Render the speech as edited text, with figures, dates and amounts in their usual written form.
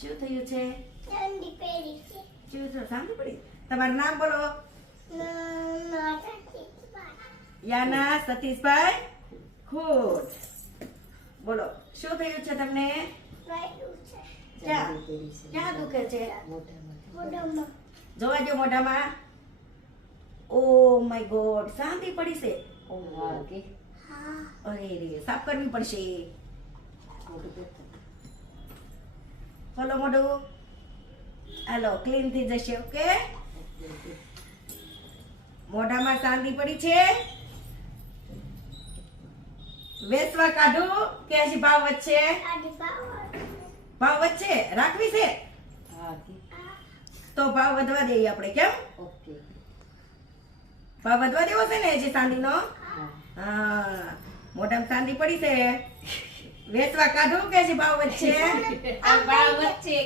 શું થયું છે? ઠંડી પેરી છે. શું થયું? શાંતિ પડી? તમારું નામ બોલો. યાના સતીશભાઈ ખુદ. બોલો શું થયું છે તમને? ક્યાં ક્યાં દુખે છે? જોવા જો મોઢામાં. ઓ માય ગોડ, શાંતિ પડી છે. અરે રે, સાફ કરવી પડશે. ખોલો મોઢું. હાલો, ક્લીન થઈ જશે. ઓકે, મોઢામાં શાંતિ પડી છે. વેસવા કાઢું કે હજી ભાવ વચ્ચે? ભાવ વચ્ચે રાખવી છે તો ભાવ વધવા દઈએ આપણે. કેમ? ભાવ વધવા દેવો છે ને હજી ચાંદીનો? હા, મોઢામાં ચાંદી પડી છે. વેચવા કાઢું કે હજી ભાવ વચ્ચે? ભાવ વચ્ચે